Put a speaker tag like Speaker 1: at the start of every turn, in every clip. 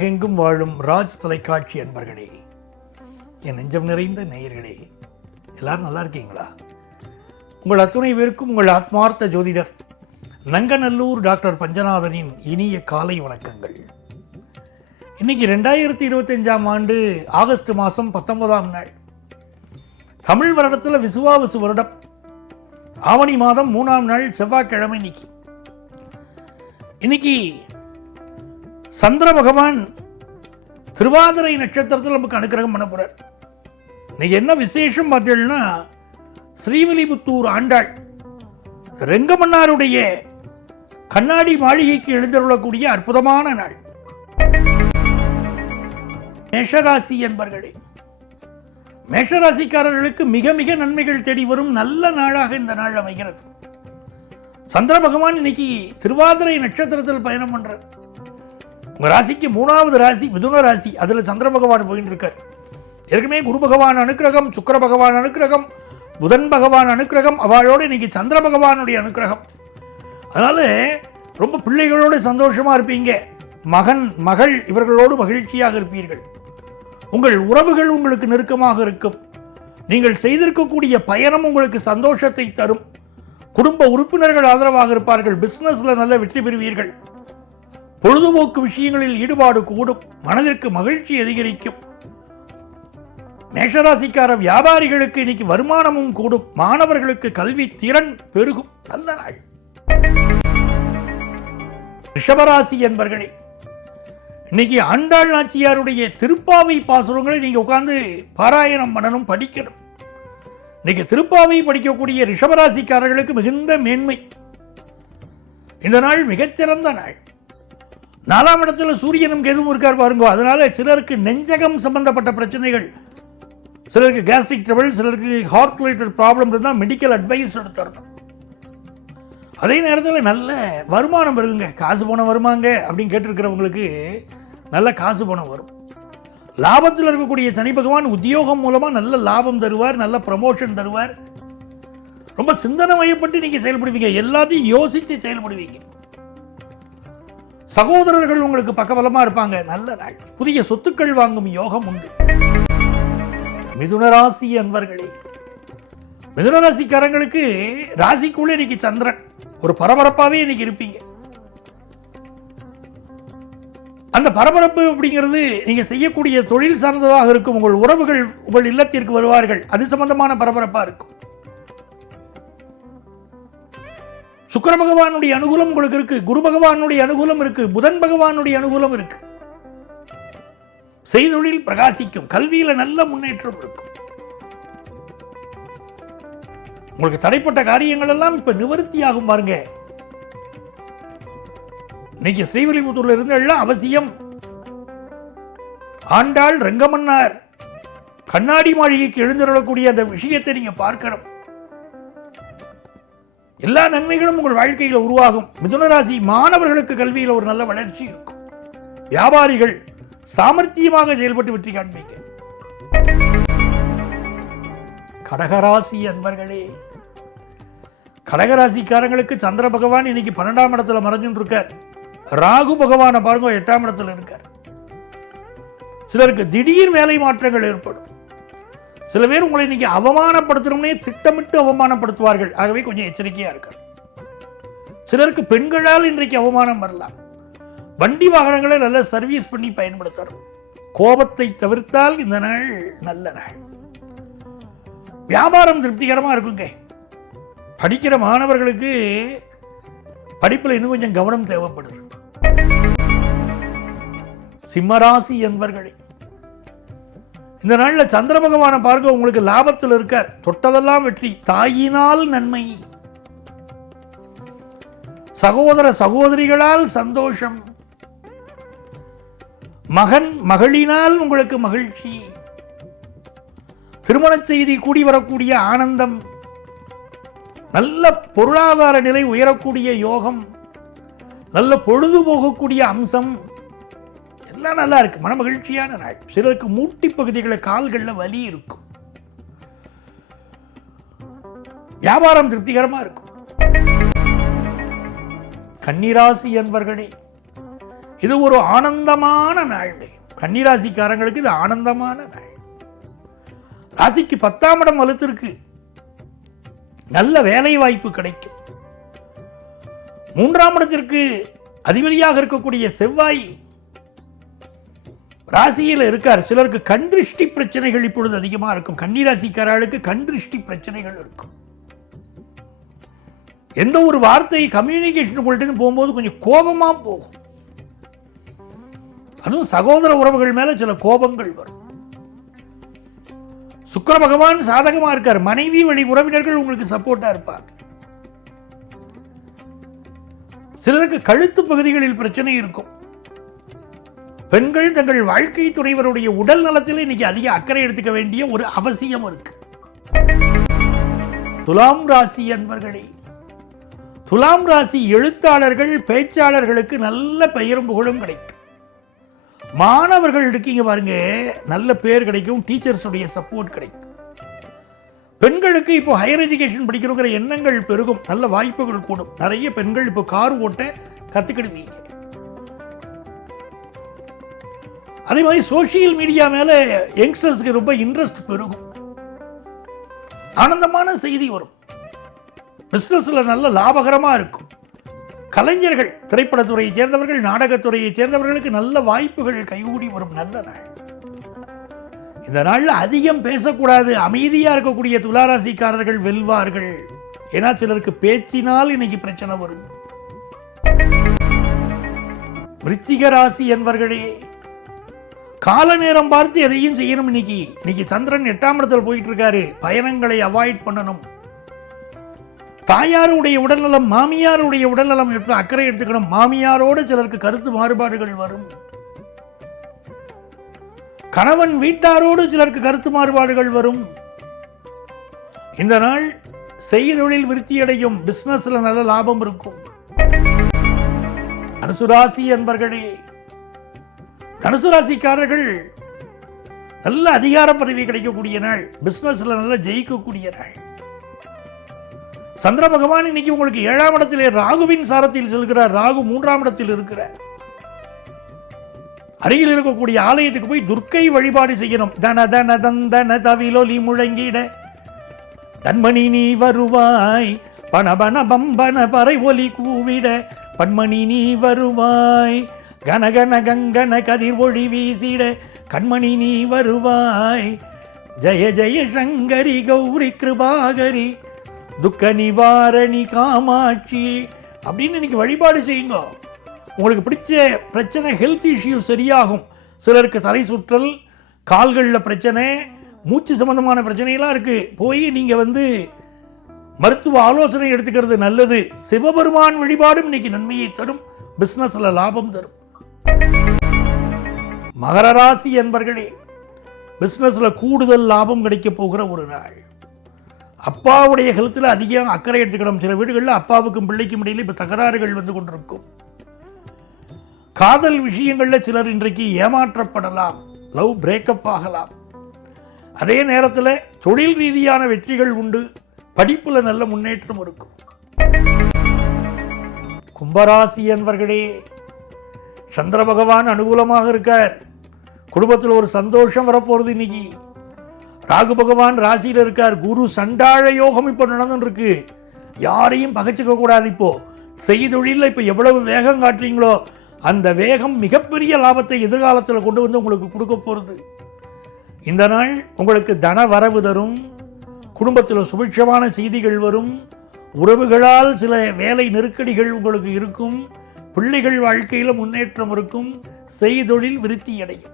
Speaker 1: உலகெங்கும் வாழும் ராஜ் தொலைக்காட்சி அன்பர்களே என் நெஞ்சம் நிறைந்த நேயர்களே எல்லாரும் நல்லா இருக்கீங்களா? உங்கள் அத்துணை பேருக்கும் உங்கள் ஆத்மார்த்த ஜோதிடர் நங்கநல்லூர் டாக்டர் பஞ்சநாதனின் இனிய காலை வணக்கங்கள். இன்னைக்கு ரெண்டாயிரத்தி இருபத்தஞ்சாம் ஆண்டு ஆகஸ்ட் மாதம் பத்தொன்பதாம் நாள். தமிழ் வருடத்தில் விசுவாவசு வருடம். ஆவணி மாதம் மூணாம் நாள் செவ்வாய்க்கிழமை இன்னைக்கு. இன்னைக்கு சந்திர பகவான் திருவாதிரை நட்சத்திரத்தில் நமக்கு அனுக்கிரகம் பண்ண போகிறார் இன்னைக்கு என்ன விசேஷம் பார்த்தீங்கன்னா ஸ்ரீவில்லிபுத்தூர் ஆண்டாள் ரெங்கமன்னாருடைய கண்ணாடி மாளிகைக்கு எழுந்தருளக்கூடிய அற்புதமான நாள். மேஷராசி என்பர்களே மேஷராசிக்காரர்களுக்கு மிக மிக நன்மைகள் தேடி வரும் நல்ல நாளாக இந்த நாள் அமைகிறது. சந்திர பகவான் இன்னைக்கு திருவாதிரை நட்சத்திரத்தில் பயணம் பண்ணுறார் உங்கள் ராசிக்கு மூணாவது ராசி மிதுன ராசி அதில் சந்திர பகவான் போயின்னு இருக்கார். ஏற்கனவே குரு பகவான் அனுக்கிரகம் சுக்கர பகவான் அனுக்கிரகம் புதன் பகவான் அனுக்கிரகம் அவளோடு இன்றைக்கி சந்திர பகவானுடைய அனுக்கிரகம். அதனால் ரொம்ப பிள்ளைகளோடு சந்தோஷமாக இருப்பீங்க. மகன் மகள் இவர்களோடு மகிழ்ச்சியாக இருப்பீர்கள். உங்கள் உறவுகள் உங்களுக்கு நெருக்கமாக இருக்கும். நீங்கள் செய்திருக்கக்கூடிய பயணம் உங்களுக்கு சந்தோஷத்தை தரும். குடும்ப உறுப்பினர்கள் ஆதரவாக இருப்பார்கள். பிஸ்னஸில் நல்ல வெற்றி பெறுவீர்கள். பொழுதுபோக்கு விஷயங்களில் ஈடுபாடு கூடும் மனதிற்கு மகிழ்ச்சி அதிகரிக்கும். மேஷராசிக்கார வியாபாரிகளுக்கு இன்னைக்கு வருமானமும் கூடும் மாணவர்களுக்கு கல்வி திறன் பெருகும். நல்ல நாள். ரிஷபராசி என்பர்களே இன்னைக்கு ஆண்டாள் நாச்சியாருடைய திருப்பாவை பாசுரங்களை நீங்க உட்கார்ந்து பாராயணம் பண்ணணும் படிக்கணும். இன்னைக்கு திருப்பாவை படிக்கக்கூடிய ரிஷபராசிக்காரர்களுக்கு மிகுந்த மேன்மை. இந்த நாள் மிகச்சிறந்த நாள். நாலாம் இடத்துல சூரியனும் கேதுவும் இருக்கார் பாருங்க. அதனால சிலருக்கு நெஞ்சகம் சம்பந்தப்பட்ட பிரச்சனைகள். சிலருக்கு கேஸ்ட்ரிக் ட்ரபிள் சிலருக்கு ஹார்ட் ரிலேட்டட் ப்ராப்ளம் இருந்தால் மெடிக்கல் அட்வைஸ் எடுத்துடணும் அதே நேரத்தில் நல்ல வருமானம் வருங்க. காசு பணம் வருமாங்க அப்படின்னு கேட்டிருக்கிறவங்களுக்கு நல்ல காசு பணம் வரும். லாபத்தில் இருக்கக்கூடிய சனி பகவான் உத்தியோகம் மூலமாக நல்ல லாபம் தருவார் நல்ல ப்ரமோஷன் தருவார். ரொம்ப சிந்தனை வயப்பட்டு நீங்கள் செயல்படுவீங்க. எல்லாத்தையும் யோசித்து செயல்படுவீங்க. சகோதரர்கள் உங்களுக்கு பக்கபலமாக இருப்பாங்க. நல்ல நாள். புதிய சொத்துக்கள் வாங்கும் யோகம் உண்டு. மிதுனராசி அன்பர்களே மிதுனராசிக்காரங்களுக்கு ராசிக்குள்ளே இன்னைக்கு சந்திரன். ஒரு பரபரப்பாகவே இன்னைக்கு இருப்பீங்க. அந்த பரபரப்பு அப்படிங்கிறது நீங்க செய்யக்கூடிய தொழில் சார்ந்ததாக இருக்கும். உங்கள் உறவுகள் உங்கள் இல்லத்திற்கு வருவார்கள். அது சம்பந்தமான பரபரப்பா இருக்கும். சுக்கர பகவானுடைய அனுகூலம் உங்களுக்கு இருக்கு குரு பகவானுடைய அனுகூலம் இருக்கு புதன் பகவானுடைய அனுகூலம் இருக்கு. செய்தொழில் பிரகாசிக்கும் கல்வியில நல்ல முன்னேற்றம் இருக்கும். உங்களுக்கு தடைப்பட்ட காரியங்கள் எல்லாம் இப்ப நிவர்த்தியாகும் பாருங்க. இன்னைக்கு ஸ்ரீவில்லிபுத்தூர்ல இருந்து எல்லாம் அவசியம். ஆண்டாள் ரங்கமன்னார் கண்ணாடி மாளிகைக்கு எழுந்திரக்கூடிய அந்த விஷயத்தை நீங்க பார்க்கணும். எல்லா நன்மைகளும் உங்கள் வாழ்க்கையில் உருவாகும். மிதுனராசி மாணவர்களுக்கு கல்வியில் ஒரு நல்ல வளர்ச்சி இருக்கும். வியாபாரிகள் சாமர்த்தியமாக செயல்பட்டு வெற்றி காண்பீங்க. கடகராசி அன்பர்களே கடகராசிக்காரங்களுக்கு சந்திர பகவான் இன்னைக்கு பன்னெண்டாம் இடத்துல மறைஞ்சுட்டு இருக்கார் ராகு பகவானை பாருங்க எட்டாம் இடத்துல இருக்கார். சிலருக்கு திடீர் வேலை மாற்றங்கள் ஏற்படும். சில பேர் உங்களை இன்னைக்கு அவமானப்படுத்தணும்னே திட்டமிட்டு அவமானப்படுத்துவார்கள். ஆகவே கொஞ்சம் எச்சரிக்கையா இருக்க சிலருக்கு பெண்களால் இன்றைக்கு அவமானம் வரலாம். வண்டி வாகனங்களை நல்ல சர்வீஸ் பண்ணி பயன்படுத்தணும். கோபத்தை தவிர்த்தால் இந்த நாள் நல்ல நாள். வியாபாரம் திருப்திகரமா இருக்குங்க. படிக்கிற மாணவர்களுக்கு படிப்பில் இன்னும் கொஞ்சம் கவனம் தேவைப்படுது. சிம்மராசி என்பவர்களை இந்த நாளில் சந்திர பகவானை பார்க்க உங்களுக்கு லாபத்தில் இருக்கார். தொட்டதெல்லாம் வெற்றி. தாயினால் நன்மை. சகோதர சகோதரிகளால் சந்தோஷம். மகன் மகளினால் உங்களுக்கு மகிழ்ச்சி. திருமண செய்தி கூடி வரக்கூடிய ஆனந்தம். நல்ல பொருளாதார நிலை உயரக்கூடிய யோகம். நல்ல பொழுது போகக்கூடிய அம்சம். எல்லாம் நல்லா இருக்கு மன மகிழ்ச்சியான நாள். சிலருக்கு மூட்டி பகுதிகளில் கால்களில் வலி இருக்கும். வியாபாரம் திருப்திகரமா இருக்கும். கன்னிராசி என்பர்களே இது ஒரு ஆனந்தமான நாள். கன்னிராசிக்காரங்களுக்கு இது ஆனந்தமான நாள். ராசிக்கு பத்தாம் இடம் வலுத்திருக்கு. நல்ல வேலை வாய்ப்பு கிடைக்கும். மூன்றாம் இடத்திற்கு அதிபதியாக இருக்கக்கூடிய செவ்வாய் ராசியில் இருக்கார். சிலருக்கு கண் திருஷ்டி பிரச்சனைகள் இப்பொழுது அதிகமாக இருக்கும். கன்னிராசிக்காரர்களுக்கு கண் திருஷ்டி பிரச்சனைகள் இருக்கும். எந்த ஒரு வார்த்தை கம்யூனிகேஷன் உங்கள்கிட்ட போகும்போது கொஞ்சம் கோபமாக போகும். அதுவும் சகோதர உறவுகள் மேல சில கோபங்கள் வரும். சுக்கர பகவான் சாதகமா இருக்கார். மனைவி வழி உறவினர்கள் உங்களுக்கு சப்போர்ட்டா இருப்பார் சிலருக்கு கழுத்து பகுதிகளில் பிரச்சனை இருக்கும். பெண்கள் தங்கள் வாழ்க்கை துறைவருடைய உடல் நலத்தில் இன்னைக்கு அதிக அக்கறை எடுத்துக்க வேண்டிய ஒரு அவசியம் இருக்கு. துலாம் ராசி அன்பர்களே துலாம் ராசி எழுத்தாளர்கள் பேச்சாளர்களுக்கு நல்ல பெயரும் புகழும் கிடைக்கும். மாணவர்கள் இருக்கீங்க பாருங்க நல்ல பேர் கிடைக்கும் டீச்சர்ஸுடைய சப்போர்ட் கிடைக்கும். பெண்களுக்கு இப்போ ஹையர் எஜுகேஷன் படிக்கணுங்கிற எண்ணங்கள் பெருகும் நல்ல வாய்ப்புகள் கூடும். நிறைய பெண்கள் இப்போ கார் ஓட்ட கற்றுக்கிடுவீங்க அதே மாதிரி சோஷியல் மீடியா மேலே யங்ஸ்டர்ஸ்க்கு ரொம்ப இன்ட்ரெஸ்ட் பெருகும். ஆனந்தமான செய்தி வரும். பிஸ்னஸில் நல்ல லாபகரமா இருக்கும். கலைஞர்கள் திரைப்படத்துறையை சேர்ந்தவர்கள் நாடகத்துறையை சேர்ந்தவர்களுக்கு நல்ல வாய்ப்புகள் கைகூடி வரும் நல்ல நாள். இந்த நாள்ல அதிகம் பேசக்கூடாது அமைதியா இருக்கக்கூடிய துளாராசிக்காரர்கள் வெல்வார்கள். ஏன்னா சிலருக்கு பேச்சினால் இன்னைக்கு பிரச்சனை வரும். விருச்சிக ராசி என்பவர்களே கால நேரம் பார்த்து எதையும் செய்யணும் இன்னைக்கு. இன்னைக்கு சந்திரன் எட்டாம் இடத்துல போயிட்டு இருக்காரு பயணங்களை அவாய்ட் பண்ணணும். தாயாருடைய உடல்நலம் மாமியாருடைய உடல்நலம் எடுத்து அக்கறை எடுத்துக்கணும். மாமியாரோடு சிலருக்கு கருத்து மாறுபாடுகள் வரும். கணவன் வீட்டாரோடு சிலருக்கு கருத்து மாறுபாடுகள் வரும். இந்த நாள் செய்தொழில் விருத்தியடையும். பிசினஸ்ல நல்ல லாபம் இருக்கும். அனுசுராசி என்பர்களே தனுசு ராசிக்காரர்கள் நல்ல அதிகார பதவி கிடைக்கக்கூடிய நாள் பிசினஸ்ல நல்ல ஜெயிக்கக்கூடிய நாள். சந்திர பகவான் இன்னைக்கு உங்களுக்கு ஏழாம் இடத்திலே ராகுவின் சாரத்தில் செல்கிறார். ராகு மூன்றாம் இடத்தில் இருக்கிறார். அருகில் இருக்கக்கூடிய ஆலயத்துக்கு போய் துர்க்கை வழிபாடு செய்யணும். தன தன தந்தன தவிலொலி முழங்கிட. தன்மணி நீ வருவாய். பணபன பம்பன பறை ஒலி கூவிட. பன்மணி நீ வருவாய். கனகன கங்கன கதிர் ஒளி வீசிட கண்மணி நீ வருவாய். ஜெய ஜெய சங்கரி கௌரி கிருபாகரி துக்க நிவாரணி காமாட்சி அப்படின்னு இன்னைக்கு வழிபாடு செய்யுங்க. உங்களுக்கு பிடிச்ச பிரச்சனை ஹெல்த் இஷ்யூ சரியாகும். சிலருக்கு தலை சுற்றல் கால்களில் பிரச்சனை மூச்சு சம்பந்தமான பிரச்சனையெல்லாம் இருக்குது போய் நீங்கள் வந்து மருத்துவ ஆலோசனை எடுத்துக்கிறது நல்லது. சிவபெருமான் வழிபாடும் இன்னைக்கு நன்மையை தரும். பிஸ்னஸில் லாபம் தரும். மகர ராசி என்பர்களே பிசினஸ்ல கூடுதல் லாபம் கிடைக்க போகிற ஒரு நாள். அப்பாவுடைய ஹெல்த்தில் அதிகம் அக்கறை எடுத்துக்கணும். சில வீடுகளில் அப்பாவுக்கும் பிள்ளைக்கும் இடையில இப்போ தகராறுகள் வந்து கொண்டிருக்கும். காதல் விஷயங்களில் சிலர் இன்றைக்கு ஏமாற்றப்படலாம் லவ் பிரேக்கப் ஆகலாம். அதே நேரத்தில் தொழில் ரீதியான வெற்றிகள் உண்டு படிப்புல நல்ல முன்னேற்றம் இருக்கும். கும்பராசி என்பர்களே சந்திர பகவான் அனுகூலமாக இருக்கார். குடும்பத்தில் ஒரு சந்தோஷம் வரப்போகிறது இன்னைக்கு. ராகு பகவான் ராசியில் இருக்கார். குரு சண்டாழ யோகம் இப்போ நடந்துருக்கு யாரையும் பகைச்சிக்க கூடாது இப்போ. செய்தொழிலில் இப்போ எவ்வளவு வேகம் காட்டுறீங்களோ அந்த வேகம் மிகப்பெரிய லாபத்தை எதிர்காலத்தில் கொண்டு வந்து உங்களுக்கு கொடுக்க போகிறது இந்த நாள் உங்களுக்கு தன வரவு தரும். குடும்பத்தில் சுபிட்சமான செய்திகள் வரும். உறவுகளால் சில வேலை நெருக்கடிகள் உங்களுக்கு இருக்கும். பிள்ளைகள் வாழ்க்கையில் முன்னேற்றம் இருக்கும் செய்தொழில் விருத்தி அடையும்.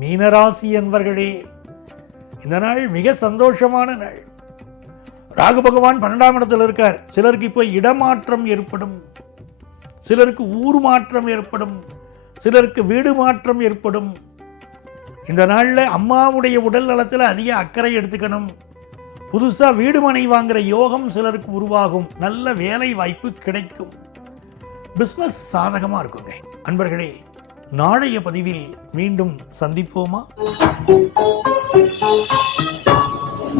Speaker 1: மீனராசி என்பர்களே இந்த நாள் மிக சந்தோஷமான நாள். ராகு பகவான் பன்னெண்டாம் இடத்தில் இருக்கார். சிலருக்கு இப்போ இடமாற்றம் ஏற்படும். சிலருக்கு ஊர் மாற்றம் ஏற்படும். சிலருக்கு வீடு மாற்றம் ஏற்படும். இந்த நாளில் அம்மாவுடைய உடல் நலத்தில் அதிக அக்கறை எடுத்துக்கணும். புதுசாக வீடு மனை வாங்குகிற யோகம் சிலருக்கு உருவாகும். நல்ல வேலை வாய்ப்பு கிடைக்கும். பிஸ்னஸ் சாதகமாக இருக்குங்க. அன்பர்களே நாளைய பதிவில் மீண்டும் சந்திப்போமா?